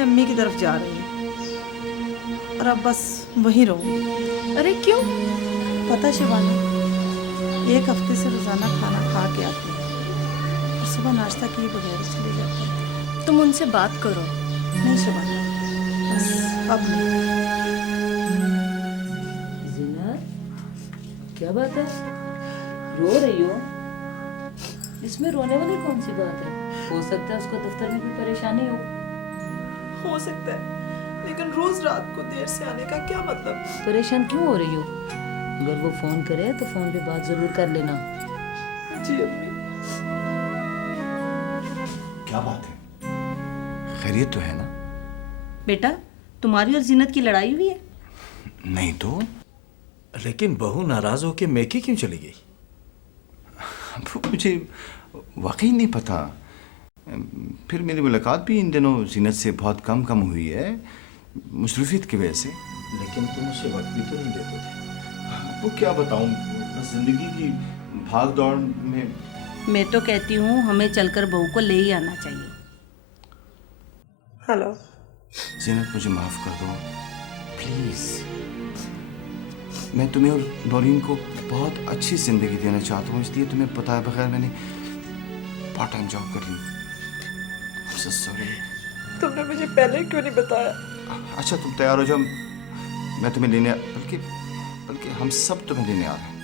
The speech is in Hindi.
अपने अम्मी की तरफ जा रही हूँ और अब बस वहीं रहूँगी। अरे क्यों? पता शिवानी, 1 हफ्ते से रोज़ाना खाना खा के आती हूँ और सुबह नाश्ता किए बगैर ही चली जाती है। तुम उनसे बात करो। नहीं शिवानी, बस अब नहीं। जीनत, क्या बात है? रो रही हो? इसमें रोने वाली कौन सी बात है? हो सकता है उसको दफ्तर में भी परेशानी हो सकता है, लेकिन रोज रात को देर से आने का क्या मतलब? परेशान क्यों हो रही हो? अगर वो फोन करे तो फोन पे बात जरूर कर लेना। जी अम्मी। क्या बात है? खैरियत तो है ना? बेटा, तुम्हारी और जीनत की लड़ाई हुई है? नहीं तो। लेकिन बहू नाराज होके मेके क्यों चली गई? वो मुझे वाकई नहीं पता। फिर मेरी मुलाकात भी इन दिनों जीनत से बहुत कम हुई है, मसरूफियत की वजह से। लेकिन तुम उसे वक्त भी तो नहीं देते थे। वो क्या बताऊं, बस जिंदगी की भाग दौड़ में। मैं तो कहती हूँ हमें चलकर बहू को ले ही आना चाहिए। हेलो जीनत, मुझे माफ कर दो प्लीज। मैं तुम्हें और नौरीन को बहुत अच्छी जिंदगी देना चाहता हूँ, इसलिए तुम्हें बताए बगैर मैंने पार्ट टाइम जॉब कर ली। I'm so sorry। तुमने मुझे पहले क्यों नहीं बताया? अच्छा तुम तैयार हो जाओ, मैं तुम्हें लेने, बल्कि हम सब तुम्हें लेने आ रहे हैं।